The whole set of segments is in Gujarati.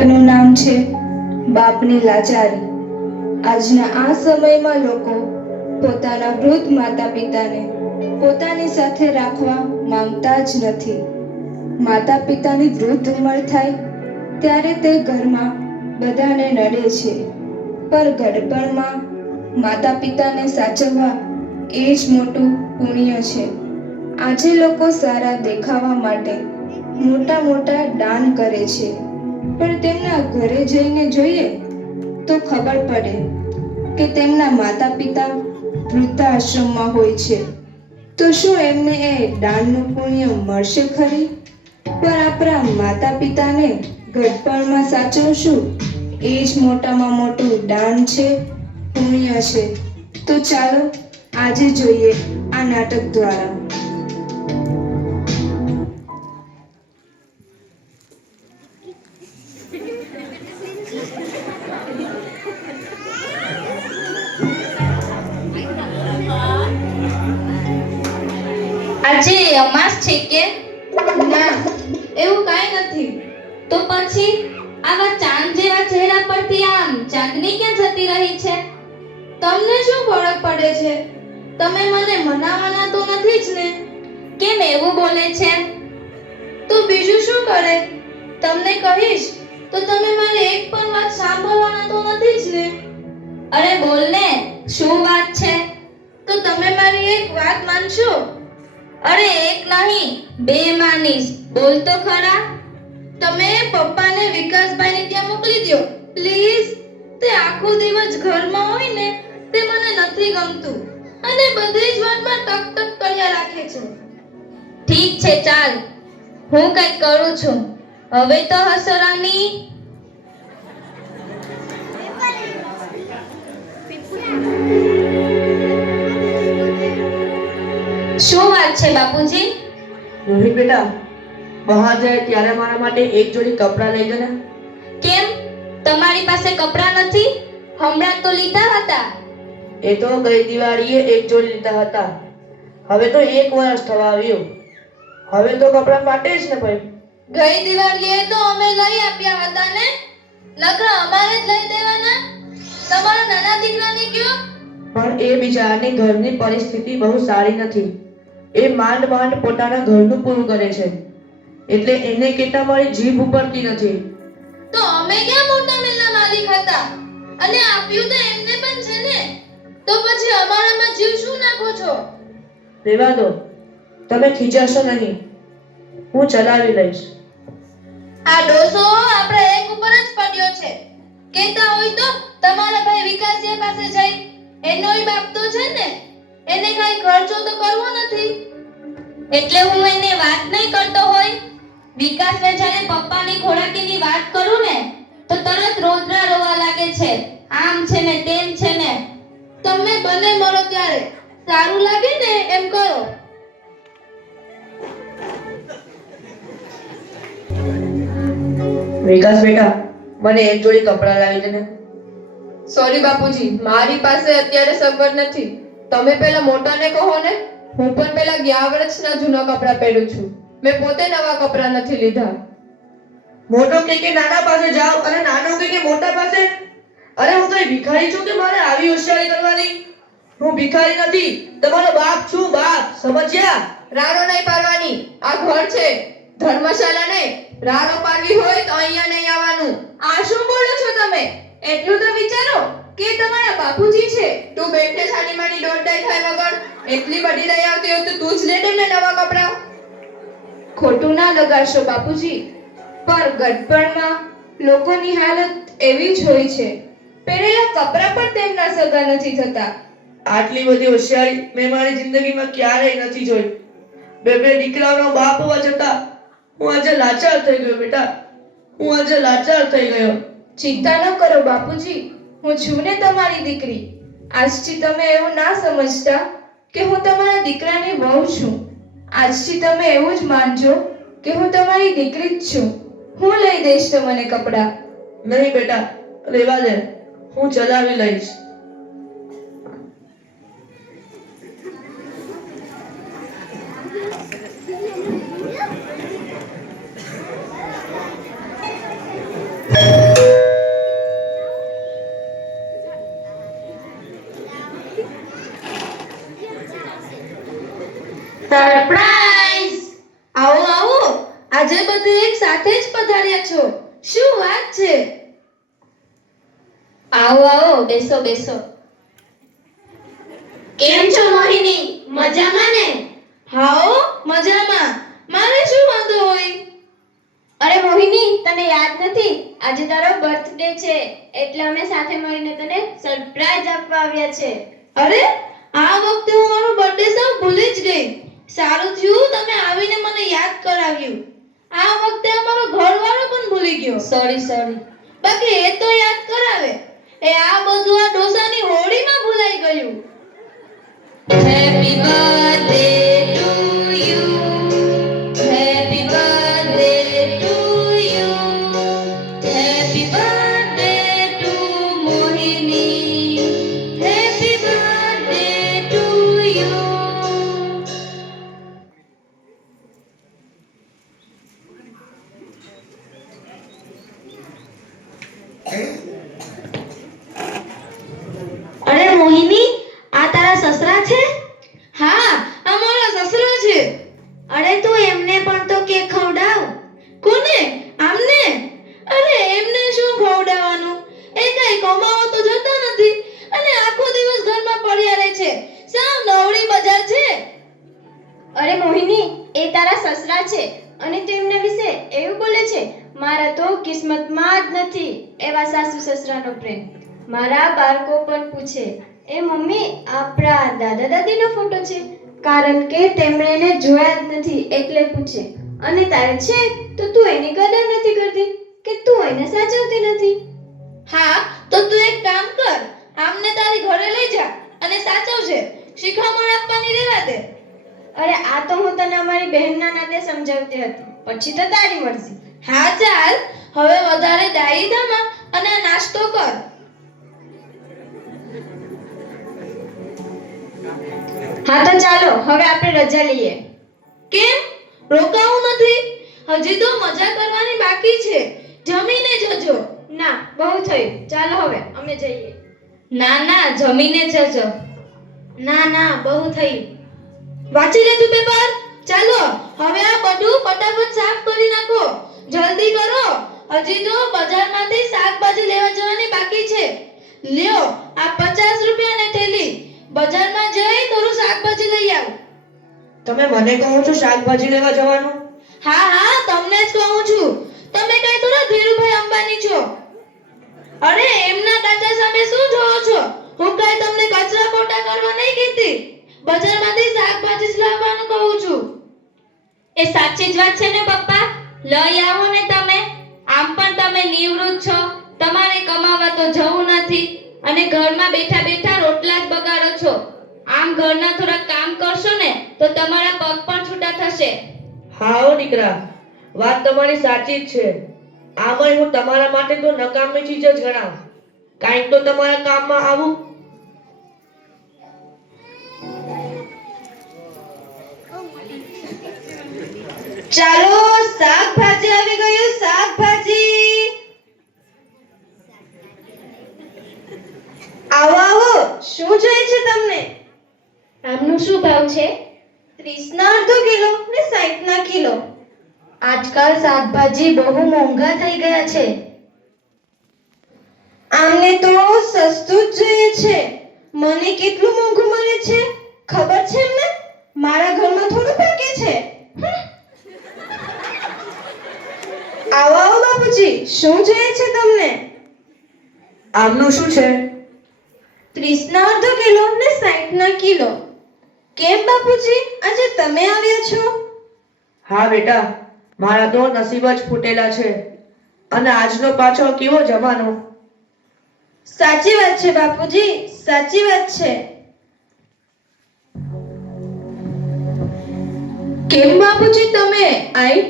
નું નામ છે બાપની લાચારી। આજના આ સમયમાં લોકો પોતાના વૃદ્ધ માતા પિતાને પોતાની સાથે રાખવા માંગતા જ નથી। માતા પિતાની વૃદ્ધ ઉંમર થાય ત્યારે તે ઘરમાં બધાને નડે છે, પણ ગડપણમાં માતા પિતાને સાચવવા એ જ મોટું પુણ્ય છે। આજે લોકો સારા દેખાવા માટે મોટા મોટા દાન કરે છે, પણ તેમના ઘરે જઈને જોઈએ તો ખબર પડે કે તેમના માતા પિતા વૃદ્ધાશ્રમમાં હોય છે। તો શું એમને એ દાનનું પુણ્ય મળશે ખરી? પણ આપણા માતા પિતાને ઘડપણમાં સાચવશું એ જ મોટામાં મોટું દાન છે, પુણ્ય છે। તો ચાલો આજે જોઈએ આ નાટક દ્વારા। આજે અમાસ છે કે? ના, એવું કાંઈ નથી। તો પછી આવા ચાંદ જેવા ચહેરા પરથી આમ ચાંદની ક્યાં જતી રહી છે? તમને શું ફરક પડે છે? તમે મને મનાવવાના તો નથી જ ને? કેમ એવું બોલે છે? તો બીજું શું કરે? તમને કહીશ તો તમે મારી એક પણ વાત સાંભળવાના તો નથી જ ને? અરે બોલ ને, શું વાત છે? તો તમે મારી એક વાત માનશો? અરે એક નહીં, બે માનીશ, બોલ તો ખરા। તમે પપ્પાને વિકાસભાઈને ત્યાં મોકલી દો પ્લીઝ। તે આખો દિવસ ઘરમાં હોય ને તે મને નથી ગમતું અને બધી જ વાતમાં ટક ટક કર્યા રાખે છે। ઠીક છે ચાલ, હું કંઈક કરું છું। હવે તો હસો રાની। શું વાત છે બાપુજી? રોહિત બેટા, બહાર જાય ત્યારે મારા માટે એક જોડી કપડાં લઈ જને। કેમ, તમારી પાસે કપડાં નથી? હમણાં તો લીધા હતા। એ તો ગઈ દિવાળીએ એક જોડી લીધા હતા, હવે તો 1 વર્ષ થવા આવ્યું, હવે તો કપડાં ફાટે જ ને ભાઈ। ગઈ દિવાળીએ તો અમે લઈ આપ્યા હતા ને, નકર અમારે જ લઈ દેવાના। તમારા નાના દીકરાને કયો। પણ એ બિચારાની ઘરની પરિસ્થિતિ બહુ સારી નથી। એ માંડ માંડ પોતાના ઘરનું પૂરું કરે છે, એટલે એને કેટલા મારી જીભ ઉપડતી નથી। તો અમે ક્યાં મોટા મિલના માલિક હતા અને આપ્યું તો એમને પણ છે ને, તો પછી અમારામાં જીવ શું નાખો છો? રહેવા દો, તમે ખીજાશો નહીં, હું ચલાવી લઈશ। આ ડોસો આપણે એક ઉપર જ પડ્યો છે। કહેતા હોય તો તમારા ભાઈ વિકાસજી પાસે જઈ, એનોય બાપ તો છે ને, એને કાઈ ખર્ચો તો કરવો નથી। એટલે હું એને વાત નહીં કરતો હોય? વિકાસને જ્યારે પપ્પાની ખોરાકીની વાત કરું ને તો તરત રોદરા રોવા લાગે છે, આમ છે ને તેમ છે ને। તમે બને મળો ત્યારે સારું લાગે ને એમ કરો। વિકાસ બેટા, મને એક જોડી કપડાં લાવી દેને। સોરી બાપુજી, મારી પાસે અત્યારે સગવડ નથી। તમે પેલા મોટાને કહો ને, હું પણ પેલા ગયા વર્ષના જૂના કપડાં પહેરું છું। મેં પોતે નવા કપડાં નથી લીધા। મોટો કે નાના પાસે જાઓ અને નાનો કે મોટા પાસે? અરે હું કઈ ભિખારી છું કે મારે આવી હોશિયારી કરવાની? હું ભિખારી નથી, તમારો બાપ છું, બાપ, સમજ્યા? રારો નહીં પાડવાની, આ ઘર છે, ધર્મશાળા નહીં। રારો પાડવી હોય તો અહીંયા નહીં આવવાનું। આ શું બોલો છો તમે? એટલું તો વિચારો કે તમારા બાપુજી છે। તું બેઠે સાની માની દોડડાઈ થાય વગર, એટલી બધી દઈ આવતી હોય તો તું જ લે દે ને નવા કપડાં। ખોટું ના લગાડશો બાપુજી, પણ ગડપણમાં લોકોની હાલત એવી જ હોય છે, પહેરેલા કપડાં પણ તેમના સગા નથી થતા। આટલી બધી હોશિયારી મેં મારી જિંદગીમાં ક્યારેય નથી જોઈ। બે દીકરાઓનો બાપ હોવા છતાં હું આજે લાચાર થઈ ગયો બેટા, હું આજે લાચાર થઈ ગયો। ચિંતા ન કરો બાપુજી, હું છું ને તમારી દીકરી। આજથી તમે એવું ના સમજતા કે હું તમારા દીકરાની વહુ છું। આજથી તમે એવું જ માનજો કે હું તમારી દીકરી જ છું। હું લઈ દઈશ તમને કપડાં। નહીં બેટા, રહેવા દે, હું ચલાવી લઈશ। સરપ્રાઈઝ! આવો આવો, આજે બધું એક સાથે જ પધાર્યા છો. શું વાત છે? આવો આવો, બેસો બેસો. કેમ છો મોહિની? મજામાં ને? હાઓ, મજામાં. મારે શું વાંધો હોય? અરે મોહિની, તને યાદ નથી? આજે તારો બર્થડે છે, એટલે અમે સાથે મળીને તને સરપ્રાઈઝ આપવા આવ્યા છે. અરે, આ વખતે હું મારો બર્થડે સાવ ભૂલી જ ગઈ. સારું થયું તમે આવીને મને યાદ કરાવ્યું. આ વખતે અમારો ઘરવાળો પણ ભૂલી ગયો. સોરી. બાકી એ તો યાદ કરાવે. એ આ બધું આ ડોસાની હોળીમાં ભૂલાઈ ગયું. Happy birthday to you. Happy birthday to you. Happy birthday to Mohini. Happy birthday to you. અરે મોહિની, આ તારા સસરા છે? હા, આ મારા સસરા છે. અરે તું એમને પણ તો કેક ખવડાવ. કોને? આમને? અરે એમને શું ખવડાવવાનું? એ કઈ કમાવો તો જતા નથી અને આખો દિવસ ઘરમાં પડ્યા રહે છે. સાવ નવરી બજાર છે. અરે મોહિની, એ તારા સસરા છે અને તું એમના વિશે એવું બોલે છે. મારા તો કિસ્મતમાં જ નથી એવા સાસુ સસરાનો પ્રેમ. મારા બાળકો પણ પૂછે, એ મમ્મી, આપણા દાદા દાદીનો ફોટો છે? કારણ કે તેમણે એને જોયા જ નથી એટલે પૂછે. અને તારે છે તો તું એની કદર નથી કરતી કે તું એને સાચવતી નથી. હા, તો તું એક કામ કર. આમને તારી ઘરે લઈ જા અને સાચવજે. શિખામણ આપવાની રહેવા દે. અરે આ તો હું તને અમારી બહેનના નાતે સમજાવતી હતી, પછી તો તારી મરજી. હા ચાલ, હવે વધારે ડાયી થા અને આ નાસ્તો કર. હા તો ચાલો હવે આપણે રજા લઈએ. કેમ? રોકાવું નથી? હજી તો મજા કરવાની બાકી છે. જમીને જજો. ના, બહુ થયું, ચાલો હવે અમે જઈએ. ના, જમીને જજો. ના, બહુ થયું. વાંચી લે તું પેપર. ચાલો, હવે આ બધું ફટાફટ સાફ કરી નાખો. જલ્દી કરો. હજી તો બજારમાંથી શાકભાજી લેવા જવાની બાકી છે. લ્યો, આ 50 રૂપિયાની થેલી. બજારમાં જઈ થોડું શાકભાજી લઈ આવ. તમે મને કહો છો શાકભાજી લેવા જવાનું? હા, તમને જ કહું છું. તમે કઈ થોડા ધીરુભાઈ અંબાણી છો? અરે એમના કાચા સામે શું જોવો છો? હું કઈ તમને કચરા પોતા કરવા નહીં કહેતી. બજારમાંથી શાકભાજી જ લાવવાનું કહું છું. એ સાચી જ વાત છે ને પપ્પા? લઈ આવો ને તમે. આમ પણ તમે નિવૃત્ત છો, તમારે કમાવા તો જવું નથી અને ઘરમાં બેઠા બેઠા રોટલા જ બગાડો છો. આમ ઘરના થોડા કામ કરશો ને તો તમારા પગ પણ છૂટા થશે. હા ઓ દીકરા, વાત તમારી સાચી જ છે. આમાંય હું તમારા માટે તો નકામી ચીજ જ ગણાવ. કાંઈક તો તમારા કામમાં આવું. ચાલો, શાકભાજી આવી ગયું. શાકભાજી આવો. શું જોઈએ છે તમને? આમનું શું ભાવ છે? 30 ના અડધો કિલો ને 60 ના કિલો. આજકાલ શાકભાજી બહુ મોંઘા થઈ ગયા છે. આમને તો સસ્તું જ જોઈએ છે. મને કેટલું મોંઘું મળે છે ખબર છે એમને? મારા ઘરમાં થોડું પાકે છે. આવો બાપુજી, શું જોઈએ છે તમને? આમનું શું છે? 30 ના અડધો કિલો ને 60 ના કિલો. કેમ બાપુજી, આજે તમે આવ્યા છો? હા બેટા, મારા તો નસીબ જ ફૂટેલા છે. અને આજનો પાછો કેવો જમાનો. સાચી વાત છે બાપુજી, સાચી વાત છે. કેમ બાપુજી તમે આઈ?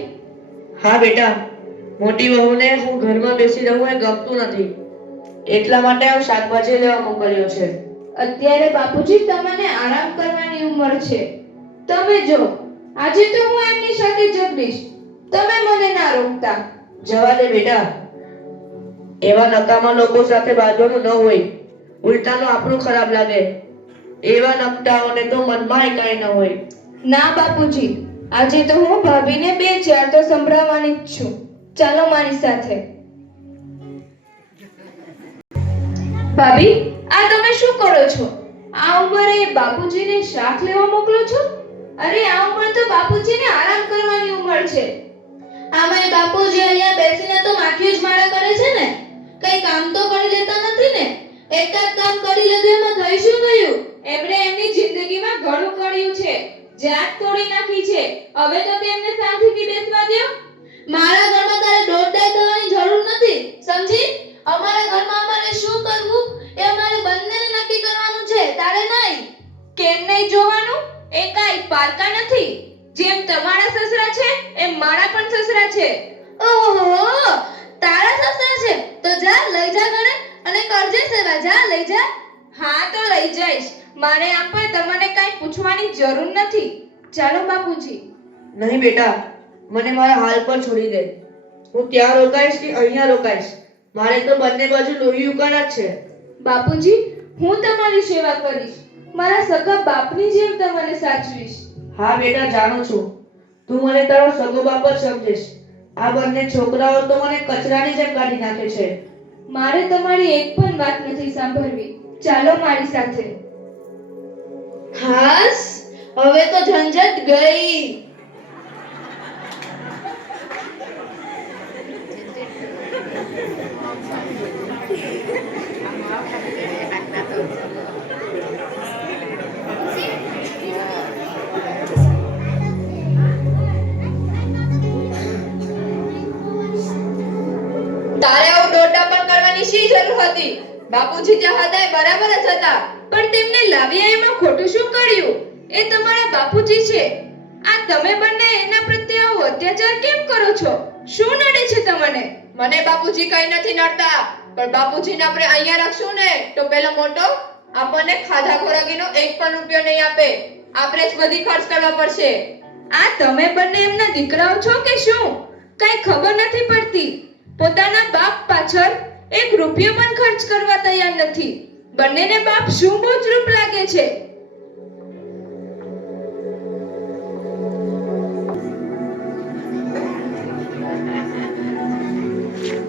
હા બેટા, મોટી વહુને હું ઘરમાં બેસી રહું એ ગમતું નથી. એટલા માટે હું શાકભાજી લેવા મોકલ્યો છે. અત્યારે બાપુજી તમને આરામ કરવાની ઉંમર છે. તમે જો, આજે તો હું એમની સાથે ઝઘડીશ. તમે મને ના રોકતા. જવા દે બેટા, એવા નકામા લોકો સાથે બાંધવાનું ન હોય. ઉલટાનું આપણું ખરાબ લાગે. એવા નકટાઓને તો મનમાં કાંઈ ન હોય. ના બાપુજી, આજે તો હું ભાભીને 2-4 તો સંભળાવવાની જ છું. ચાલો મારી સાથે. ભાભી, આ તમે શું કરો છો? આ ઉંમરે બાપુજીને શાક લેવા મોકલો છો? અરે આ ઉંમર તો બાપુજીને આરામ કરવાની ઉંમર છે. આમાંય બાપુજી અહીંયા બેસીને તો માખીઓ જ મારા કરે છે ને. કઈ કામ તો કરી લેતા નથી ને. એકાદ કામ કરી લીધું એમાં થઈ શું ગયું? એમણે એમની જિંદગીમાં ઘણું કર્યું છે, જાત તોડી નાખી છે. હવે તો તેમને શાંતિથી બેસવા દો. મારા ઘરમાં તારે દોડધાઈ થવાની જરૂર નથી, સમજી? અમારા ઘરમાં અમારે શું કરવું એ અમારે બંનેને નક્કી કરવાનું છે, તારે નહીં. કેમ નહીં જોવાનું? એ કાંઈ પારકા નથી. જેમ તમારા સસરા છે એમ મારા પણ સસરા છે. ઓહો, તારા સસરા છે તો જા લઈ જા ઘરે અને કરજે સેવા. જા લઈ જા. હા તો લઈ જઈશ. મારે આમ પણ તમને કાંઈ પૂછવાની જરૂર નથી. ચાલો બાપુજી. નહીં બેટા, મને મારા હાલ પર છોડી દે. હું ત્યાં રોકાઈશ કે અહીંયા રોકાઈશ, મારે તો બંને બાજુ લોહી ઉકાળા જ છે. બાપુજી, હું તમારી સેવા કરીશ. મારા સગા બાપની જેમ તમને સાચવીશ. હા બેટા, જાણું છું તું મને તારો સગો બાપ જ સમજીશ. આ બંને છોકરાઓ તો મને કચરાની જેમ કાઢી નાખે છે. મારે તમારી એક પણ વાત નથી સાંભળવી. ચાલો મારી સાથે. હાસ, હવે તો ઝંઝટ ગઈ. તારે આવું દોડડા પણ કરવાની શી જરૂર હતી? બાપુજી ત્યાં હતા એ બરાબર જ હતા. પણ તેમને લાવ્યા એમાં ખોટું શું કર્યું? એ તમારા બાપુજી છે. આ તમે બંને એના પ્રત્યે આવો અત્યાચાર કેમ કરો છો? શું નડે છે તમને? મને બાપુજી કઈ નથી નડતા, પણ બાપુજીને આપણે અહીંયા રાખશું ને તો પેલો મોટો આપણને ખાધા ખોરાકીનો એક પણ રૂપિયો નહીં આપે. આપણે જ બધી ખર્ચ કરવા પડશે. આ તમે બંને એમના દીકરાઓ છો કે શું? કઈ ખબર નથી પડતી. પોતાના બાપ પાછળ એક રૂપિયો પણ ખર્ચ કરવા તૈયાર નથી. બંનેને બાપ શું બોજરૂપ લાગે છે.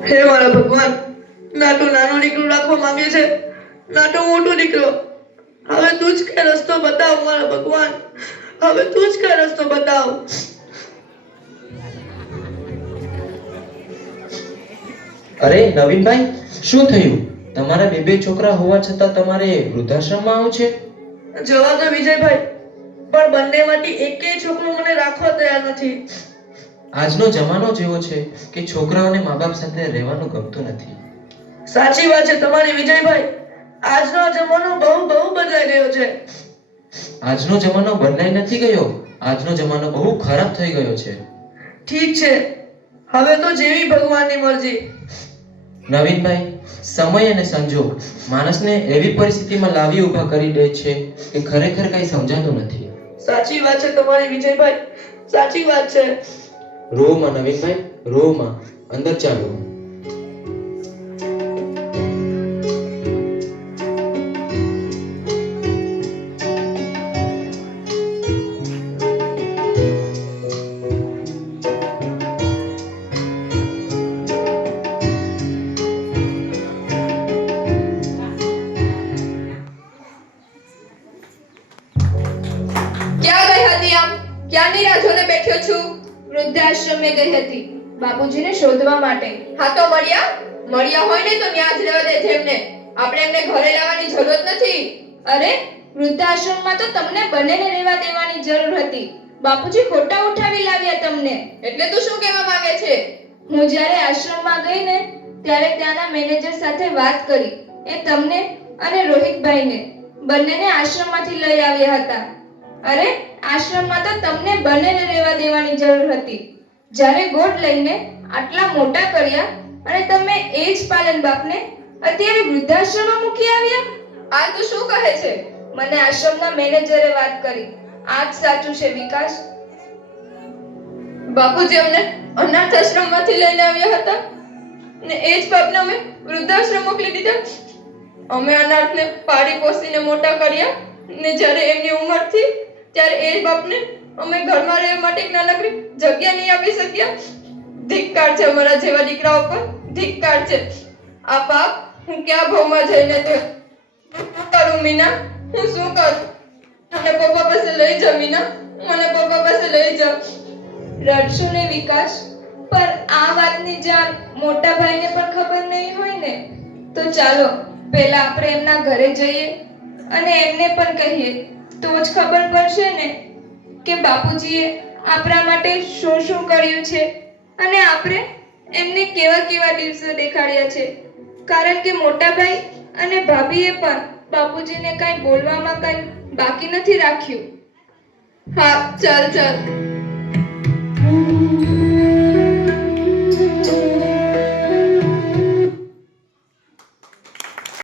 હે મારા ભગવાન, ના તો નાનો દીકરો રાખવા માંગે છે, ના તો મોટો દીકરો. હવે તું જ કઈ રસ્તો બતાવ મારા ભગવાન. હવે તું જ કઈ રસ્તો બતાવ. અરે નવીનભાઈ, શું થયું? તમારા બે છોકરા હોવા છતાં તમારે વૃદ્ધાશ્રમમાં આવો છે? જવા દો વિજયભાઈ, પણ બંનેમાંથી એકેય છોકરો મને રાખવા તૈયાર નથી. આજનો જમાનો જેવો છે કે છોકરાઓને મા બાપ સાથે રહેવાનું ગમતું નથી. સાચી વાત છે તમારી વિજયભાઈ. આજનો જમાનો બહુ બદલાઈ ગયો છે. આજનો જમાનો બદલાઈ નથી ગયો, આજનો જમાનો બહુ ખરાબ થઈ ગયો છે. ઠીક છે, હવે તો જેવી ભગવાનની મરજી. નવીનભાઈ, સમય અને સંજોગ માણસને એવી પરિસ્થિતિમાં લાવી ઊભા કરી દે છે કે ખરેખર કઈ સમજાતું નથી. સાચી વાત છે તમારી વિજયભાઈ, સાચી વાત છે. રોમાં નવીનભાઈ, રોમાં. અંદર ચાલો. ક્યાં ગઈ હતી આમ? ક્યાંની રાહ જોઈને બેઠ્યો છું? વૃદ્ધાશ્રમે ગઈ હતી બાપુજીને શોધવા માટે. હા તો મળ્યા હોય ને તો ત્યાં જ રહેવા દે જેમને. આપણે એમને ઘરે લાવવાની જરૂર નથી. અરે, વૃદ્ધાશ્રમમાં તો તમને બંનેને રહેવા દેવાની જરૂર હતી. બાપુજી ખોટા ઉઠાવી લાવ્યા તમને. એટલે તું શું કહેવા માંગે છે? હું જ્યારે આશ્રમમાં ગઈ ને ત્યારે ત્યાંના મેનેજર સાથે વાત કરી. એ તમને અને રોહિતભાઈને બંનેને આશ્રમમાંથી લઈ આવ્યા હતા. અરે, આશ્રમમાં તો તમને બંનેને રહેવા દેવાની જરૂર હતી. જ્યારે ગોદ લઈને આટલા મોટા કર્યા અને તમે એ જ પાલન બાપને અત્યારે વૃદ્ધાશ્રમમાં મૂકી આવ્યા. આ તું શું કહે છે? મને આશ્રમના મેનેજરે વાત કરી. આ જ સાચું છે વિકાસ. બાપુજી અમને અનાથ આશ્રમમાંથી લઈને આવ્યા હતા ને એ જ બાપને અમે વૃદ્ધાશ્રમ મોકલી દીધા. અમે અનાથને પાળી પોસીને મોટા કર્યા ને જ્યારે એમની ઉંમર થઈ ત્યારે એ બાપને અમે ઘરમાં રહેવા માટે એક નાનકડી જગ્યા નહીં આપી શક્યા. ધિક્કાર છે અમારા જેવા દીકરાઓ પર, ધિક્કાર છે. આ પાપ હું ક્યાં ભાવમાં જઈને તે શું કરું મીના? હું શું કરું? મને પપ્પા પાસે લઈ જા મીના, મને પપ્પા પાસે લઈ જા. રડશો ને વિકાસ, પર આ વાતની જાણ મોટા ભાઈને પણ ખબર નહીં હોય ને. તો ચાલો પહેલા આપણે એમના ઘરે જઈએ અને એમને પણ કહીએ, તો જ ખબર પડશે ને કે બાપુજીએ આપણા માટે શું શું કર્યું છે અને આપણે એમને કેવા કેવા દિવસો દેખાડ્યા છે. કારણ કે મોટા ભાઈ અને ભાભીએ પણ બાપુજીને કાંઈ બોલવામાં કાંઈ બાકી નથી રાખ્યું. હા ચાલ ચાલ.